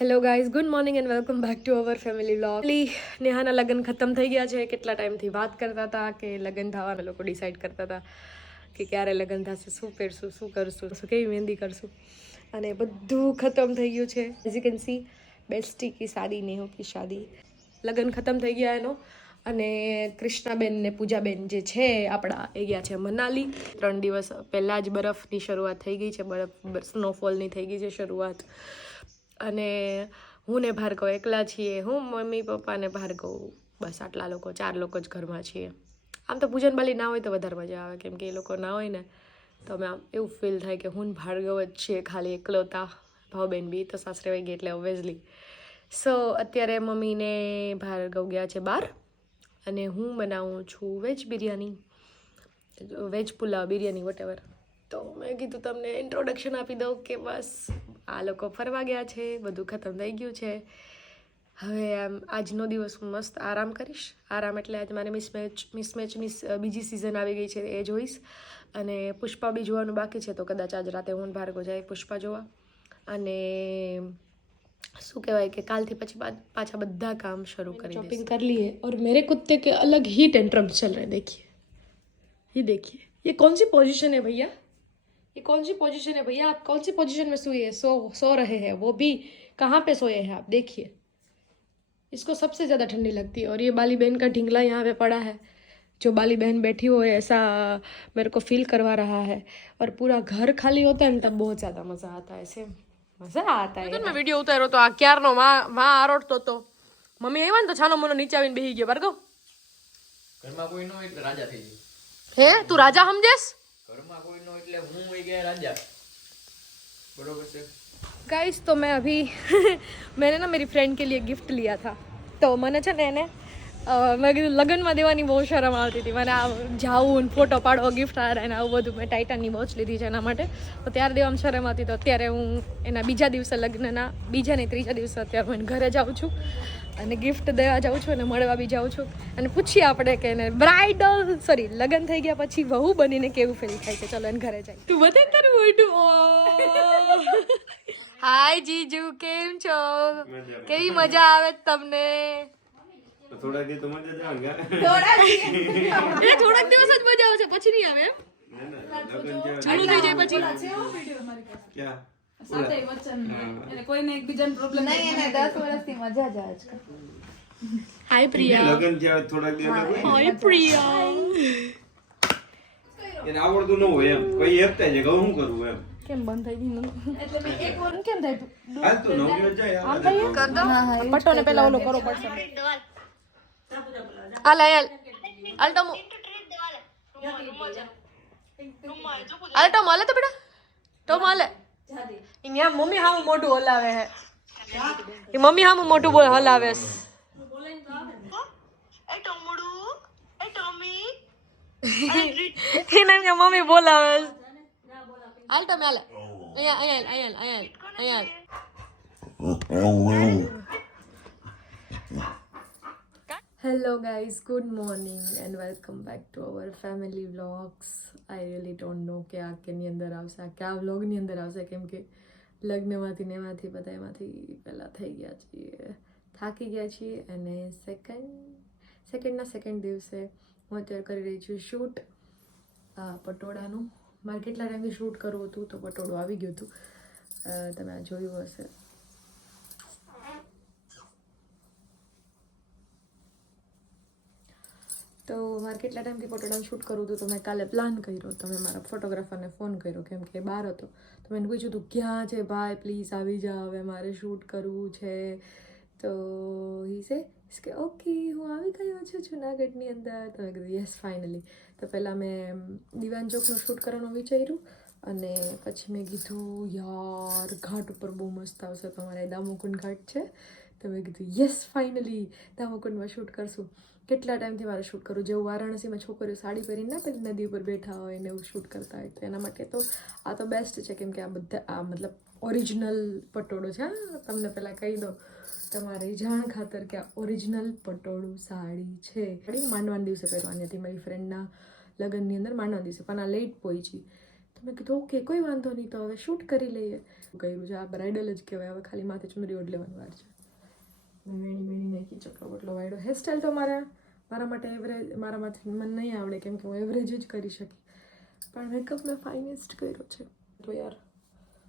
Hello guys good morning and welcome back to our family vlog નેહાના લગ્ન ખતમ થઈ ગયા છે. કેટલા ટાઈમથી વાત કરતા હતા કે લગ્ન થવાના લોકો ડિસાઈડ કરતા હતા કે ક્યારે લગ્ન થશે, શું પહેરશું, શું કરશું, શું કેવી મહેંદી કરશું. અને બધું ખતમ થઈ ગયું છે. As you can see bestie કી શાદી નેહો કી શાદી લગ્ન ખતમ થઈ ગયા એનો. અને કૃષ્ણાબેન ને પૂજાબેન જે છે, આપણા એ ગયા છે મનાલી. ત્રણ દિવસ પહેલાં જ બરફની શરૂઆત થઈ ગઈ છે. બરફ સ્નોફોલની થઈ ગઈ છે શરૂઆત. અને હું ને ભાર્ગવ એકલા છીએ, હું, મમ્મી, પપ્પા ને ભાર્ગવ. બસ આટલા લોકો, ચાર લોકો જ ઘરમાં છીએ. આમ તો પૂજન બાલી ના હોય તો વધારે મજા આવે, કેમ કે એ લોકો ના હોય ને, તો અમે આમ એવું ફીલ થાય કે હું ભાર્ગવ જ છીએ ખાલી એકલોતા ભાવબેન બી, તો સાસરે વહી ગઈ એટલે ઓબ્વિયસલી સો અત્યારે મમ્મીને ભાર્ગવ ગયા છે બહાર, અને હું બનાવું છું veg biryani. Veg pulao, biryani whatever તો મેં કીધું તમને ઇન્ટ્રોડક્શન આપી દઉં કે બસ આ લોકો ફરવા ગયા છે બધું ખતમ થઈ ગયું છે. હવે આમ આજનો દિવસ હું મસ્ત આરામ કરીશ. આરામ એટલે આજ મારે મિસમેચ મિસમેચ મિસ બીજી સિઝન આવી ગઈ છે એ જોઈશ. અને પુષ્પા બી જોવાનું બાકી છે તો કદાચ આજ રાતે હું ભાર્ગવ જાય પુષ્પા જોવા. અને શું કહેવાય કે કાલથી પછી પાછા બધા કામ શરૂ કરી શોપિંગ कर ली है और मेरे कुत्ते के अलग ही टेंट्रम चल દેખીએ. देखिए ये देखिए ये कौन सी पोजीशन ये कौन सी पोजीशन है भैया आप कौन सी पोजीशन में सोए सो सो रहे हैं वो भी कहाँ पे सोए हैं आप देखिए इसको सबसे ज़्यादा ठंडी लगती है और ये बाली बहन का ढींगला यहाँ पे पड़ा है जो बाली बहन बैठी हो ऐसा मेरे को फील करवा रहा है और पूरा घर खाली होता है ना तब बहुत ज़्यादा मज़ा आता है ऐसे મજા આતા હે મેં વિડીયો ઉતાર્યો તો આ ક્યારનો માં માં આરોટતો તો મમ્મી આવ્યા ને તો છાનો મનો નીચે આવીને બેહી ગયો ભાર્ગવ ઘરમાં કોઈ ન હોય એટલે રાજા થઈ જાય હે તું રાજા સમજેશ ઘરમાં કોઈ ન હોય એટલે હું હોય ગયા રાજા બરોબર છે गाइस तो मैं अभी मैंने ना मेरी फ्रेंड के लिए गिफ्ट लिया था तो મને છે ને એને અ, મેં કીધું લગ્નમાં દેવાની બહુ શરમ આવતી હતી મને આ જાવું ને ફોટો પાડવો ગિફ્ટ આ અને આવું બધું મેં ટાઇટનની વોચ લીધી છે એના માટે તો ત્યારે દેવામાં શરમ આવતી તો અત્યારે હું એના બીજા દિવસે લગ્નના બીજા ને ત્રીજા દિવસે અત્યારે હું એને ઘરે જાઉં છું અને ગિફ્ટ દેવા જાઉં છું અને મળવા બી જાઉં છું. અને પૂછીએ આપણે કે એને બ્રાઇડલ સોરી લગ્ન થઈ ગયા પછી વહુ બનીને કેવું ફીલ થાય છે? ચલો એને ઘરે જાય તું બધે તારું મોઢું હાય જીજુ કેમ છો? કેવી મજા આવે તમને? થોડા દિવસ તો મજા જ આવે ને? એ થોડાક દિવસ જ મજા આવશે પછી નહીં આવે એમ? ના, ના, લગન જેવા ચાલુ થઈ જાય પછી. ક્યાં? નહીં એને દસ વર્ષથી મજા જ આવે હાય પ્રિયા. લગન જેવા થોડાક દી હાય પ્રિયા. એને આવડતું ન હોય એમ. કઈ એકતા છે કેમ બંધ થઈ ગયું કેમ થાય? હાલ તો નવરી જાય. આમ થઈએ કર દો પટ્ટો ને ઓલો કરવો પડશે. હાલ તો મુ- હાલ તો મળે તો બેટા. તો મળે અહીંયા મમ્મી હામું મોઢું હલાવે હે. એ મમ્મી હામું મોઢું બોલ હલાવે છે. એને એમ મમ્મી બોલાવે. હાલ તમે હાલે અહીંયા અહીંયા અહીંયા અહીંયા અહીંયા. Hello guys. Good morning and welcome back to our family vlogs I really don't know કે આ કેની અંદર આવશે આ કયા વ્લોગની અંદર આવશે કેમ કે લગ્નમાંથી ને એમાંથી બધા એમાંથી પહેલાં થઈ ગયા છીએ થાકી ગયા છીએ અને સેકન્ડ સેકન્ડના સેકન્ડ દિવસે હું અત્યારે કરી રહી છું શૂટ પટોળાનું મારે કેટલા ટાઈમથી શૂટ કરવું હતું તો પટોળું આવી ગયું હતું તમે આ જોયું હશે તો મારે કેટલા ટાઈમથી પટોળાનું શૂટ કરવું હતું તો મેં કાલે પ્લાન કર્યો. તો મેં મારા ફોટોગ્રાફરને ફોન કર્યો કેમ કે બહાર હતો. તો મેં પૂછ્યું હતું ક્યાં છે ભાઈ? પ્લીઝ આવી જા હવે, મારે શૂટ કરવું છે. તો હી સે કે ઓકે હું આવી ગયો છું જુનાગઢની અંદર. તો મેં કીધું યસ ફાઇનલી તો પહેલાં મેં દિવાન ચોકનું શૂટ કરવાનું વિચાર્યું અને પછી મેં કીધું, યાર, ઘાટ ઉપર બહુ મસ્ત આવશે તો અમારે દામોકુંડ ઘાટ છે. તો મેં કીધું યસ ફાઇનલી દામોકુંડમાં શૂટ કરશું. કેટલા ટાઈમથી મારે શૂટ કરું જેવું વારાણસીમાં છોકરીઓ સાડી પહેરીને ના પેલી નદી ઉપર બેઠા હોય ને એવું શૂટ કરતા હોય, તો એના માટે તો આ તો બેસ્ટ છે, કેમ કે આ બધા, આ મતલબ ઓરિજિનલ પટોળો છે તમને પહેલાં કહી દો તમારી જાણ ખાતર કે આ ઓરિજિનલ પટોળું સાડી છે. સાડી માંડવાના દિવસે પહેરવાની હતી મારી ફ્રેન્ડના લગ્નની અંદર માંડવાના દિવસે, પણ આ લેટ પહોંચી તો મેં કીધું ઓકે કોઈ વાંધો નહીં, તો હવે શૂટ કરી લઈએ. કર્યું છે, આ બ્રાઇડલ જ કહેવાય. હવે ખાલી માથે ચુંદરી ઓઢલેવાની વાર છે. વેણી વેણી નાખી ચોખ્ખો બોટલો વાળ્યો હેરસ્ટાઈલ તો મારા મારા માટે એવરેજ મારામાંથી મને નહીં આવડે કેમ કે હું એવરેજ જ કરી શકી. પણ મેકઅપ મેં ફાઇનેસ્ટ કર્યો છે. તો યાર,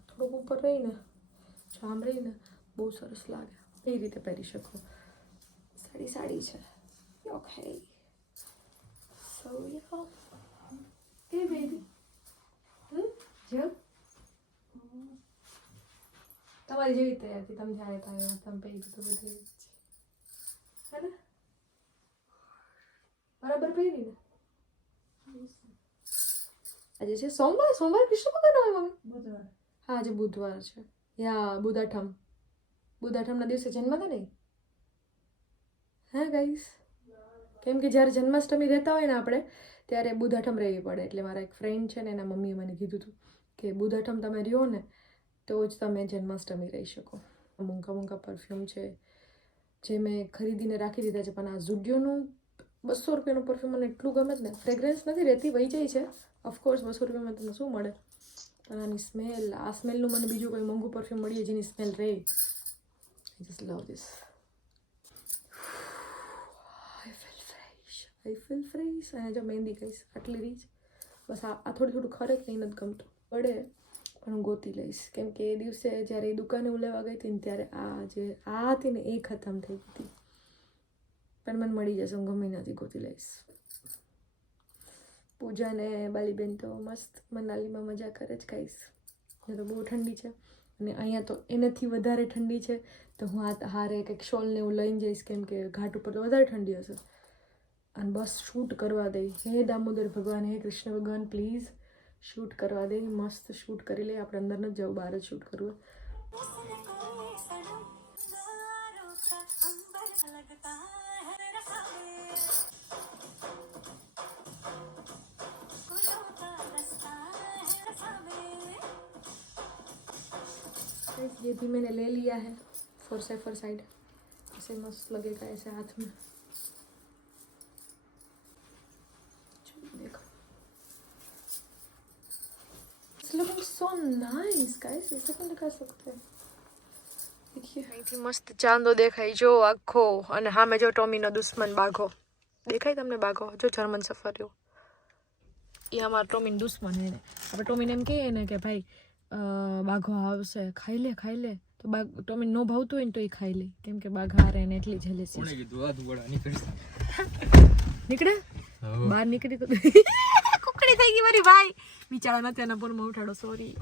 થોડુંક ઉપર રહીને સાંભળીને બહુ સરસ લાગે. એ રીતે પહેરી શકો. સાડી સાડી છે. Okay so yeah Hey, baby. હમ જો તમારી જેવી તૈયાર હતી તમે જ્યારે પાયો તમે પહેરી તો બધું હે ને? બરાબર પહેરી ને? આજે છે સોમવાર? સોમવાર કૃષ્ણ ભગવાન આવે મમ્મી? હા આજે બુધવાર છે. યા બુધાઠમ. બુધાઠમના દિવસે જન્મ હતા નહીં હે ગાઈસ કેમ કે જ્યારે જન્માષ્ટમી રહેતા હોય ને આપણે ત્યારે બુધાઠમ રહેવી પડે. એટલે મારા એક ફ્રેન્ડ છે ને એના મમ્મીએ મને કીધું હતું કે બુધાઠમ તમે રહ્યો ને તો જ તમે જન્માષ્ટમી રહી શકો. મોંઘા મોંઘા પરફ્યુમ છે, જે મેં ખરીદીને રાખી દીધા છે, પણ આ ઝુડિયોનું બસો રૂપિયાનું પરફ્યુમ મને એટલું ગમે જ ને. ફ્રેગ્રન્સ નથી રહેતી, વહી જાય છે. ઓફકોર્સ બસો રૂપિયામાં તમને શું મળે? પણ આની સ્મેલ આ સ્મેલનું મને બીજું કોઈ મોંઘું પરફ્યુમ મળીએ જેની સ્મેલ રહે. I just love this I feel fresh I feel fresh અને જો મહેંદી કહીશ, આટલી રીચ. બસ આ થોડું થોડું ખરે કંઈ નથી ગમતું. પડે પણ હું ગોતી લઈશ. કેમ કે એ દિવસે જ્યારે એ દુકાને હું લેવા ગઈ હતી ને ત્યારે આ જે આ હતી ને એ ખતમ થઈ ગઈ હતી. પણ મને મળી જશે, હું ગમે નથી ગોતી લઈશ. પૂજા ને બાલીબેન તો મસ્ત મનાલીમાં મજા કરે જ ખાઈશ. ને તો બહુ ઠંડી છે. અને અહીંયા તો એનાથી વધારે ઠંડી છે. તો હું આ હારે કંઈક શોલને એવું લઈને જઈશ, કેમ કે ઘાટ ઉપર તો વધારે ઠંડી હશે. અને બસ શૂટ કરવા દઈશ હે દામોદર ભગવાન, હે કૃષ્ણ ભગવાન, પ્લીઝ. શૂટ કરવા દે મસ્ત શૂટ કરી લે આપણે અંદર ન જવું બહાર જ શૂટ કરવું गाइस, ये भी मैंने ले लिया है फोर सेफर साइड ऐसे मस्त लगेगा ऐसे हाथ में nice guys ऐसे પણ લગા सकते हैं देखिए અહીંથી મસ્ત ચાંદો દેખાય જો આખો અને સામે જો ટોમીનો દુશ્મન બાઘો દેખાય તમને બાઘો જો જર્મન સફારીઓ એ અમારા ટોમીન દુશ્મન એને આપણે ટોમીને એમ કહીએ ને કે ભાઈ અ, બાઘો આવશે ખાઈ લે ખાઈ લે તો બાઘ ટોમીન નો ભાવતું હોય ને તો એ ખાઈ લે કેમ કે બાઘા હારે એને એટલી જેલેસી કોણે કીધું આ ધુવાડા નીકળશે નીકળે હવે બહાર નીકળી તો કુકડી થઈ ગઈ મારી ભાઈ બિચારા નથી એના પોરમાં ઉઠાડો sorry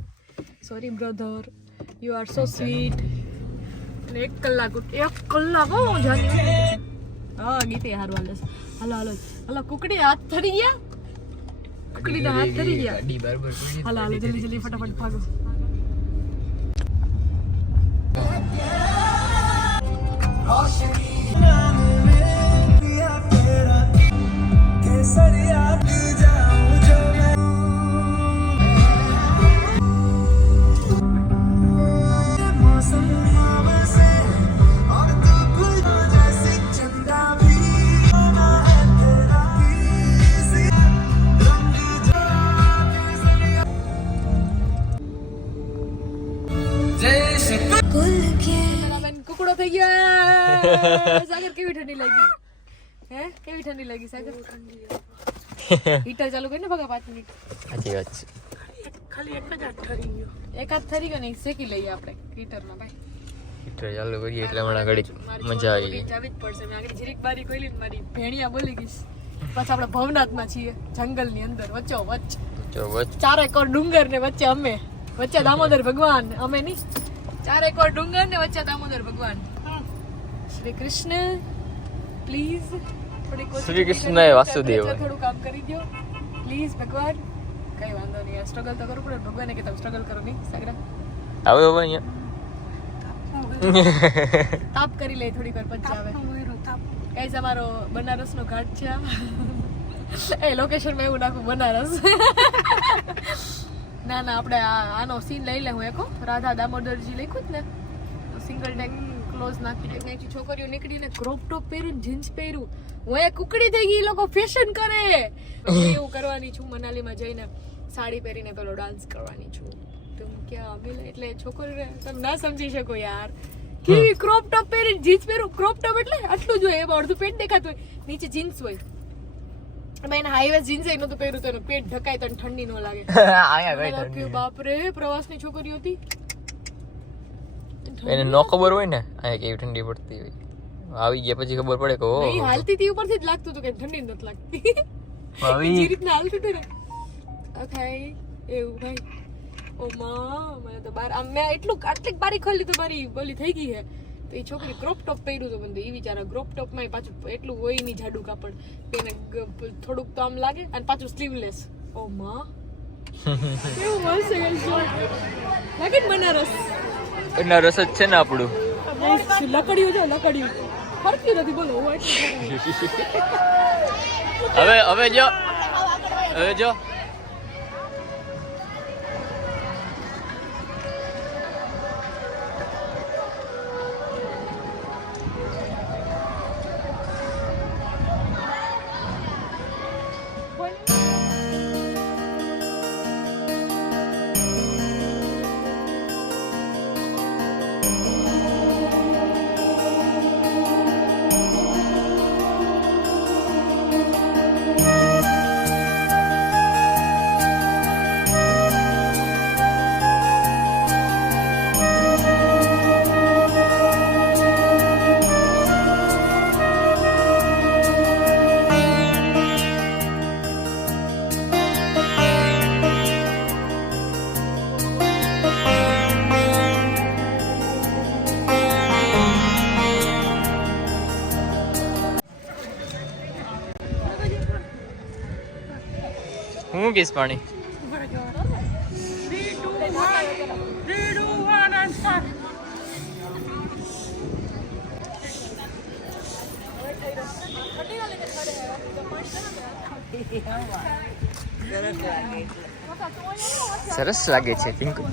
sorry brother you are so sweet અને એક કલાક એક કલાક હો હું જાની. હા ગીતે હારું હાલે છે. હાલો હાલો. હાલો કુકડી હાથ ધરી ગયા? કુકડીના હાથ ધરી ગયા? હાલો હાલો જલ્દી જલ્દી ફટાફટ ભાગો. બેન ગયા સાગર કેવી ઠંડી લાગી હે કેવી ઠંડી લાગી સાગર હીટર ચાલુ કરીને ભગા પાંચ મિનિટ સાચી વાત છે ખાલી એક જ હાથ ઠરી ગયો. એક હાથ ઠરી ગયો ને શેકી લઈએ આપણે હીટરમાં ભાઈ. હીટર ચાલુ કરીએ એટલે હમણાં ઘડી મજા આવી ગઈ જાવી જ પડશે. મેં આગળ જીરીક બારી કોઈલી ને મારી ભેણિયા બોલી ગઈશ પછી આપણે ભવનાથમાં છીએ જંગલની અંદર વચ્ચો વચ્ચ. વચ્ચો વચ્ચ. ચારે કોર ડુંગર ને વચ્ચે અમે. વચ્ચે દામોદર ભગવાન અમે નહીં. ચારે કોર ડુંગર ને વચ્ચે દામોદર ભગવાન. શ્રી કૃષ્ણ પ્લીઝ થોડીક શ્રી કૃષ્ણ વાસુદેવ. થોડું કામ કરી દો. પ્લીઝ ભગવાન. કઈ વાંધો નહીં સ્ટ્રગલ તો કરવું પડે ભગવાને કે તમે સ્ટ્રગલ કરો નહીં સગરા આવો આવો અહીંયા. તાપ કરી લે થોડી વાર પછી આવે. ગાઈઝ અમારો બનારસનો ઘાટ છે આ. એ લોકેશનમાં એવું નાખું બનારસ. ના ના આપણે આ આનો સીન લઈ લે હું એકો રાધા દામોદરજી લખ્યું જ ને? સિંગલ ટેક ક્લોઝ નાખી દે. અહીંથી છોકરીઓ નીકળીને ક્રોપ ટોપ પહેર્યું જીન્સ પહેર્યું. હું એ કુકડી થઈ ગઈ લોકો ફેશન કરે. એવું કરવાની છું મનાલીમાં જઈને સાડી પહેરીને પેલો ડાન્સ કરવાની છું. તો ક્યાં મિલે એટલે છોકરીને તમે ના સમજી શકો યાર. કેવી ક્રોપ ટોપ પહેરીને જીન્સ પહેરું? ક્રોપ ટોપ એટલે આટલું જોઈએ એમાં અડધું પેન્ટ દેખાતું હોય. નીચે જીન્સ હોય. એમાં એને હાઈવે જીન્સ એ નતું પહેર્યું તો એનું પેટ ઢકાય તને ઠંડી ન લાગે. અહીંયા કઈ મેં ઠંડી કહ્યું, બાપ રે પ્રવાસની છોકરીઓ હતી. એને ન ખબર હોય ને આ કેવી ઠંડી પડતી હોય. આવી ગયા પછી ખબર પડે કે ઓહો. હાલતી હતી ઉપરથી જ લાગતું હતું કે ઠંડી નથી લાગતી. આવી જે રીતના હાલતું હતું ને. અખાઈ એવું ભાઈ ઓ માં મને તો બાર આમ મેં એટલું આટલી બારી ખોલી તો મારી બોલી થઈ ગઈ હે. તો એ છોકરી ક્રોપ ટોપ પહેર્યું તો મને એ વિચારા ક્રોપ ટોપમાં પાછું એટલું હોય નહીં જાડું કાપડ. તેને એને થોડુંક તો આમ લાગે અને પાછું સ્લીવલેસ ઓ માં. કેવું છે લાગે બનારસ. એના રસ જ છે ને આપણું? લકડીઓ છે લકડીઓ ફરતી નથી બોલો હવે હવે જો હવે જો. હું કહીશ પાણી સરસ લાગે છે પિંકુ